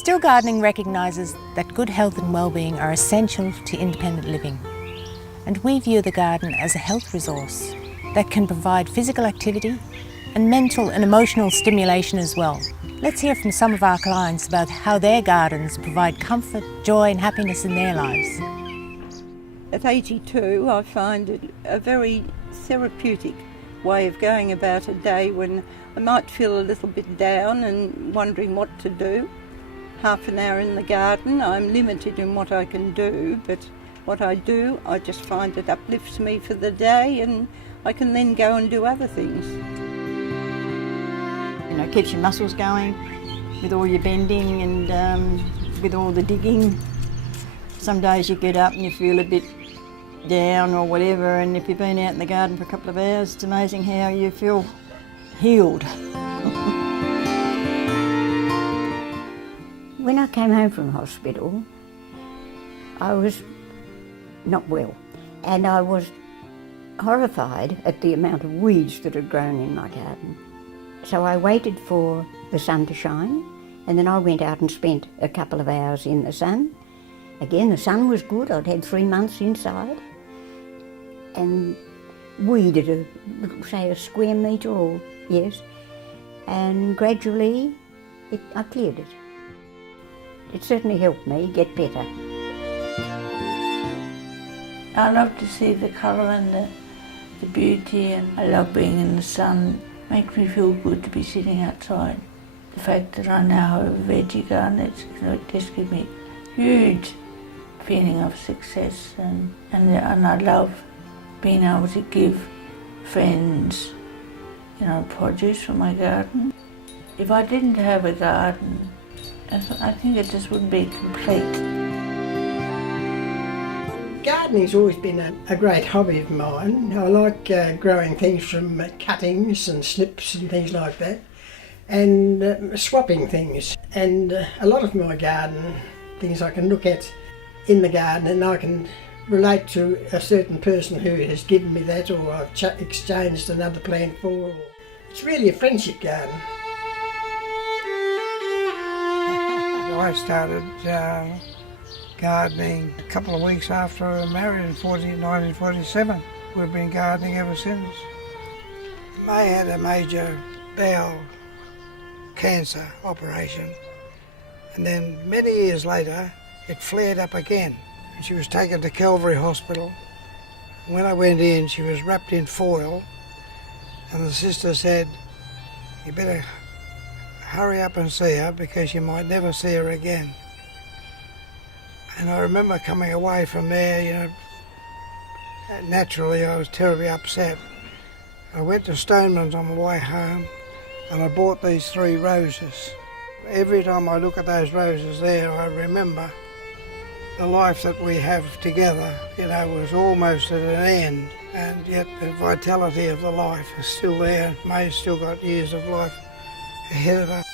Still Gardening recognises that good health and well-being are essential to independent living. And we view the garden as a health resource that can provide physical activity and mental and emotional stimulation as well. Let's hear from some of our clients about how their gardens provide comfort, joy and happiness in their lives. At 82, I find it a very therapeutic way of going about a day when I might feel a little bit down and wondering what to do. Half an hour in the garden, I'm limited in what I can do, but what I do, I just find it uplifts me for the day and I can then go and do other things. You know, it keeps your muscles going with all your bending and with all the digging. Some days you get up and you feel a bit down or whatever, and if you've been out in the garden for a couple of hours, it's amazing how you feel healed. When I came home from hospital, I was not well, and I was horrified at the amount of weeds that had grown in my garden. So I waited for the sun to shine, and then I went out and spent a couple of hours in the sun. Again, the sun was good. I'd had 3 months inside, and weeded say a square metre or yes, and gradually I cleared it. It certainly helped me get better. I love to see the colour and the beauty, and I love being in the sun. It makes me feel good to be sitting outside. The fact that I now have a veggie garden, it just gives me huge feeling of success, and I love being able to give friends, you know, produce from my garden. If I didn't have a garden, I think it just wouldn't be complete. Gardening's always been a great hobby of mine. I like growing things from cuttings and snips and things like that, and swapping things. And a lot of my garden things I can look at in the garden and I can relate to a certain person who has given me that, or I've exchanged another plant for. It's really a friendship garden. I started gardening a couple of weeks after I was married in 1947. We've been gardening ever since. May had a major bowel cancer operation, and then many years later it flared up again. And she was taken to Calvary Hospital. When I went in, she was wrapped in foil, and the sister said, "You better hurry up and see her because you might never see her again." And I remember coming away from there, you know, naturally I was terribly upset. I went to Stoneman's on my way home and I bought these 3 roses. Every time I look at those roses there, I remember the life that we have together, you know, was almost at an end, and yet the vitality of the life is still there. May's still got years of life ahead of her.